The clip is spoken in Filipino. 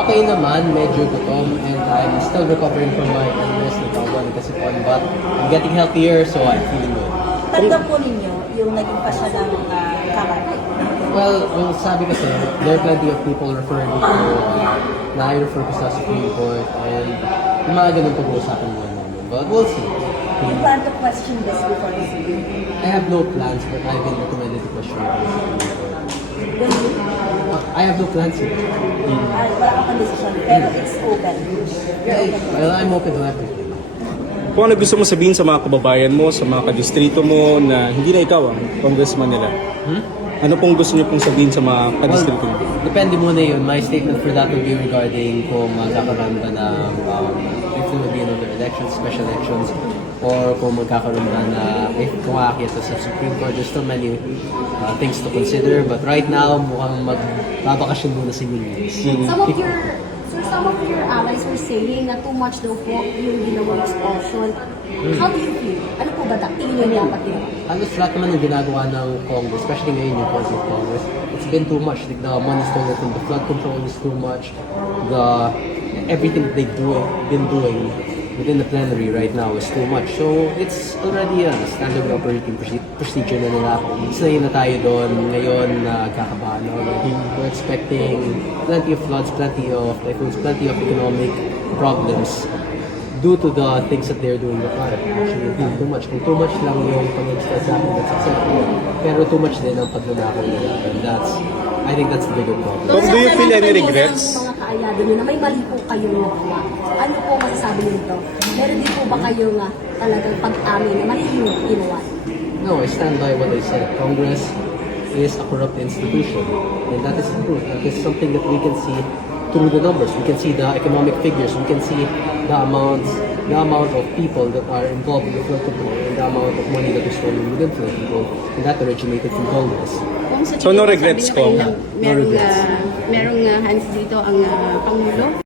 Okay naman, medyo gutom, and I'm still recovering from my illness na tawag kasi po, but I'm getting healthier, so I'm feeling good. Tanggap po ninyo yung naging pasya ng kamay. Well, sabi kasi, there are plenty of people referring to, na-refer ko sa Supreme Court, and yung mga ganun pag-uusapan mo namin. But we'll see. You plan to question this before the Supreme Court? I have no plans, but I've been recommended to question the Supreme Court. Will you? I have no plans yet. Ay, wala kang decision, pero it's open. You're open. Well, I'm open to everything. Kung ano gusto mo sabihin sa mga kababayan mo, sa mga kadistrito mo na hindi na ikaw ang congressman nila? Ano pong gusto niyo pong sabihin sa mga kadistrito niyo? Depende muna yun. My statement for that will be regarding kung magkakaroon ba ng if there will be another elections, special elections, or kung magkakaroon ba na if kung aakyat sa Supreme Court. There's still many things to consider, but right now mukhang magbabakasyon muna si Williams. Some of your allies were saying na too much daw po yung ginawang expulsion. How do you feel? Ano po ba tingin niyo dapat yun? Halos lahat naman yung ginagawa ng Congress, especially ngayon yung Party of Congress, it's been too much. The money stolen from the flood control is too much. Everything that they've been doing within the plenary right now is too much. So it's already a standard operating procedure na nila. Sanay na tayo doon. Ngayon, kakabahan na already. We're expecting plenty of floods, plenty of typhoons, plenty of economic problems due to the things that they're doing that are actually not too much. Kung too much lang yung pag-express sa akin, that's acceptable. Pero too much din ang pagnanakaw nila. And I think that's the bigger problem. Do you feel any regrets? Mga kaalyado niyo na may mali po kayong nagawa. Ano po masasabi niyo dito? Meron din po ba kayong talagang pag-amin na mali yung ginawa? No, I stand by what I said. Congress is a corrupt institution. And that is the truth. That is something that we can see through the numbers. We can see the economic figures. We can see the amount of people that are involved in the flood control and the amount of money that is stolen within flood control. And that originated from Congress. So no regrets po? No regrets. Merong hands dito ang Pangulo?